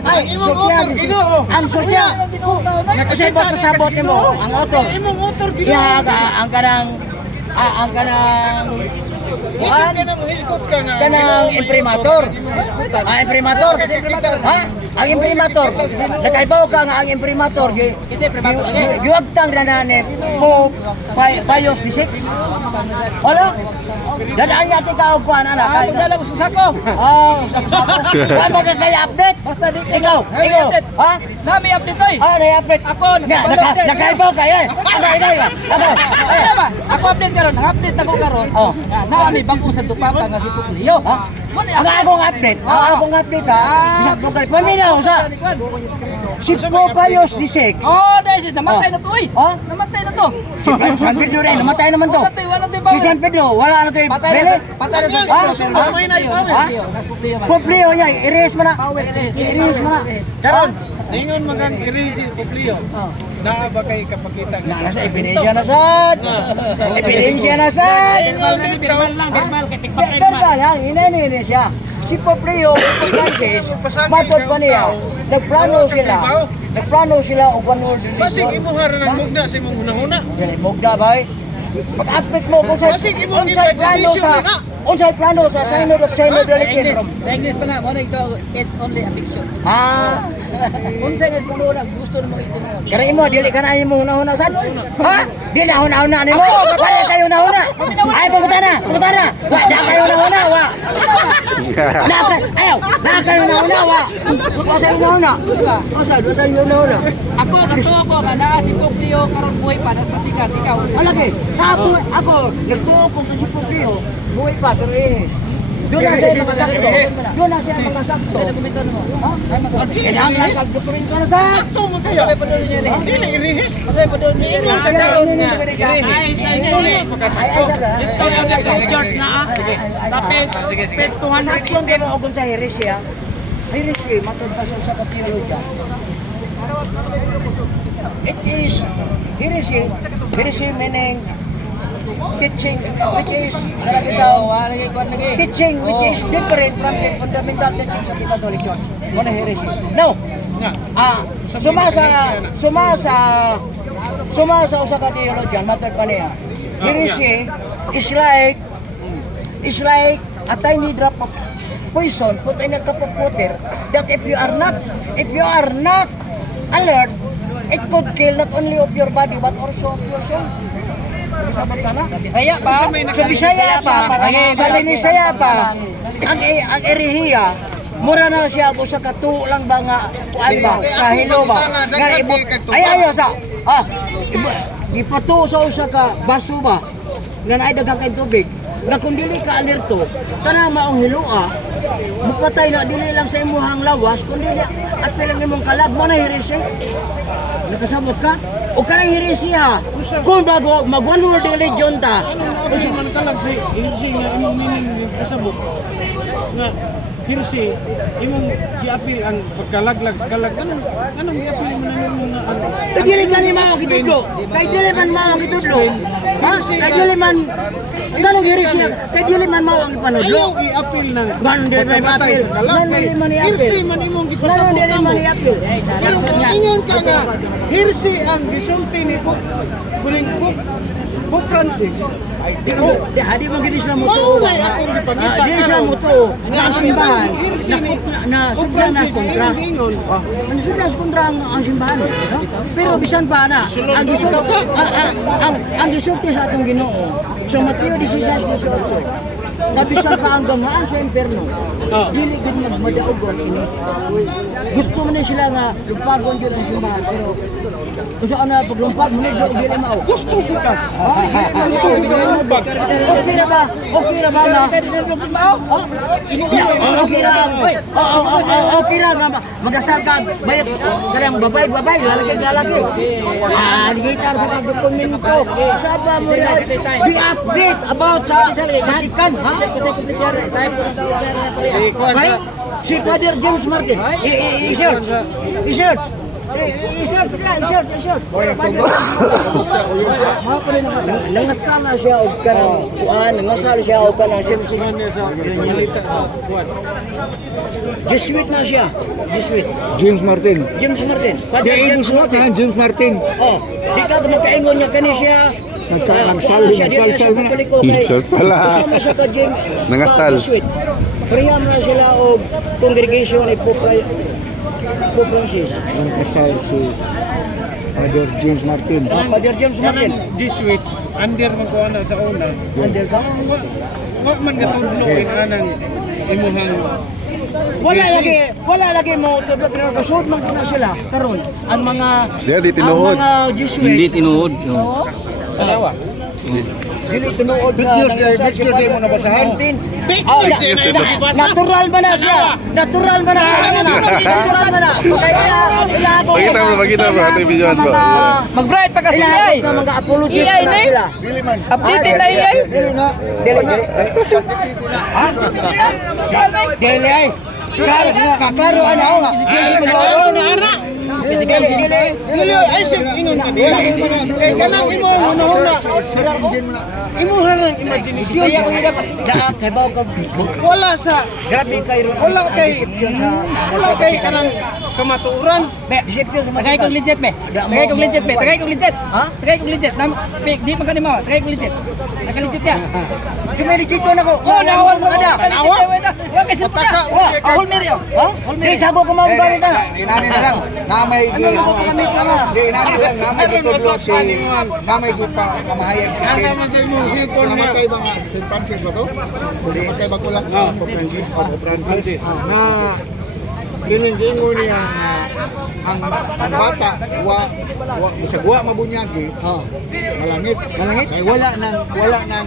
Ay, imong motor Ginoo. Ang sutya. Kasi ba pasabot mo ang auto? Imong motor Ginoo. Ya ang kanang Isip ka na mo hisgot ka nga. kanang imprimator. Imprimator. Ha? Ang imprimator. Nakaibaw ka nga ang imprimator. Giwagtang na nanip mo payos ni 6. Wala? Dadaan niya ati ka og kuan ana kay. Dala ko sa sako. Sako. Ano ka kay update? Basta di. Ikaw. Ha? Nami update oy. Na-update. Ako. Nakaibaw ka yan. Ako. Ano ba? Ako update karon, update ako karon. Oh. Nami bangko sa Dupapa nga si Pupuliyo. Ha? Ang akong update. Ang akong update ha. Bisag po kay paminaw sa si Popayos di 6. Oh, dahil namatay na to oy. Ha? Namatay na to. Si San Pedro rin, namatay naman to. Wala to Si San Pedro, wala na to Patay bele. na. Patay na. May naipawi. Poplio niya, erase mo na. Erase mo na. Karon, ningon magang irisi Poplio. Naa ba kay kapakita nga? Nasa ebidensya na sad. Ebidensya na sad. Ingon dito. Verbal lang, inanini siya. Si Poplio, matod pa niya. Nagplano sila o panol din. Basig imuhara ng mugna sa imong hunahuna. Dili mugda bay. Pag-update mo kung sa Basig imong imagination na. unsay plano sa Synod of Synod Religion. Sa English pa na, mo ito, it's only a fiction. Unsa nga sa mga gusto mo ito mo. Kaya imo dili ka na imo huna-huna sad. Ha? Di na huna-huna nimo. Wala kayo huna-huna. Ay pagutana. Wa da kayo huna-huna wa. Da kayo huna-huna wa. Wa sa huna-huna. Wa sa huna-huna. Ako natuwa ko nga naa si Poplio karon buhay pa nas patikat ikaw. Wala kay. Ako nagtuo ko sa si Poplio. Buhay pa pero doon na siya makasakto. Doon na siya makasakto. Dokumento mo. Ha? Kailangan kag-dokumento na sa. Sakto mo kaya. Sa padulong niya rin. Dili irihis. Sa padulong niya rin. Ingon ka sa ron nga. Ay, sa history. History of the church na sa page 200 Yung demo ogun sa heresy ha. Heresy, matod pa siya sa kateology. It is heresy meaning teaching which is teaching which is different from the fundamental teaching sa Catholic Church. Muna heresy. No. Sumasa usa ka theologian matod pa niya. Heresy is like a tiny drop of poison put in a cup of water that if you are not alert, it could kill not only of your body but also of your soul. Sabot ka na? Bisaya pa. Sa Bisaya pa, sa Binisaya pa, ang erehiya, mura na siya ako sa katu lang ba nga kuan ba sa hilo ba nga ayo sa ipatu sa usa ka baso ba nga naay daghang kay tubig nga kung dili ka alerto kanang maong hiloa mupatay na dili lang sa imuhang lawas kun dili at pilang imong kalab mo na hirisi nakasabot ka o kanang hirisi ha kung bago mag one world religion ta Kasi man kalag sa irisi nga imong meaning kasabot. Nga hirsi imong giapil ang pagkalaglag sa kalag anong giapil mo na mo nga ang dili ka ni mao gitudlo kay dili man mao gitudlo ha kay dili man ganong hirisi kay dili man mao ang ipanudlo ayaw iapil ng ganon dili man iapil ganon dili man iapil hirsi man imong ganon gipasabot dili man iapil pero ingon ka nga hirsi ang gisulti ni Pope Francis. di hadi mo gid sila mo Mao na akong gipangita. di sila mo to nga simbahan na subra na kontra Ingon. Subra sa kontra ang simbahan pero bisan pa na ang gisulti sa atong Ginoo sa Mateo 16:18 nabisan ka ang gamaan sa impyerno dili gid magmadaogon ini gusto man sila nga lumpagon jud ang simbahan pero kung saan na paglumpag mo dili mao Gusto ko ka. okay na ba na okay na nga magasal ka bayad kanang babay lalaki gitar sa dokumento saba mo di update about sa Vatican ha si Father James Martin i-search I-short niya, i-short. Nangasala siya og kanang kuan, nangasala siya og kanang Suman niya sa balita sa kuwan. Jesuit na siya. Jesuit. James Martin. James Martin. Di ibig suot yan, James Martin. Oh, di ka magkaingon niya kani siya. Nagsalsal na. Nagsalsala. Kasama siya ka James. Nangasal. Jesuit. Pareham na sila og congregation ni Pope Francis. Ang kasal si Father James Martin. Father James Martin. Kanang Jesuits, under man ko ana sa una. Under ka? Wa man gatudlo in anang imuhang Wala lagi mo tudlo pero kasud man kuna sila karon ang mga Di tinuod. ang mga Jesuit. Hindi tinuod. Oo. dalawa. Dili tinuod Big news kayo, big news kayo mo nabasahan? Natural ba na siya? Natural ba na siya? Natural ba na? Kaya ilabot. Pakita bro, ito yung video bro. Mag-bright pa kasi Ilabot ay. na mga apologies Iyay na na sila. Dili man. Updated na iyay. Dili. Dili ay. Kaklaro ano ako nga. Dili ay sig ingon ka dili. Kay kanang imo una-una. Imo harang imagination. Daak kay bawo ka. Wala sa Grabe kay wala kay kanang kamaturan. Deception sa Tagay kong legit be. Tagay kong legit be. Tagay kong legit. Ha? Tagay kong legit. Di man kanimo. Tagay kong legit. Naka-legit ya. Sumili dito na ko. Oh, nawal mo ada. Wa kasi Mataka, pa. Hol merio. Ha? Di sago ko mao gamit na. Inani na lang. Namay Ano mo ko gamit na? Di inani lang. Namay gitudlo si namay gud pa kamahayag si Asa man kay mo sipon niya. Namatay ba nga St. Francis ba to? Namatay ba ko lang? Pope Francis. Pope Francis. Na giningon niya ang bata bisag wa mabunyagi Oh. malangit. Kay wala nang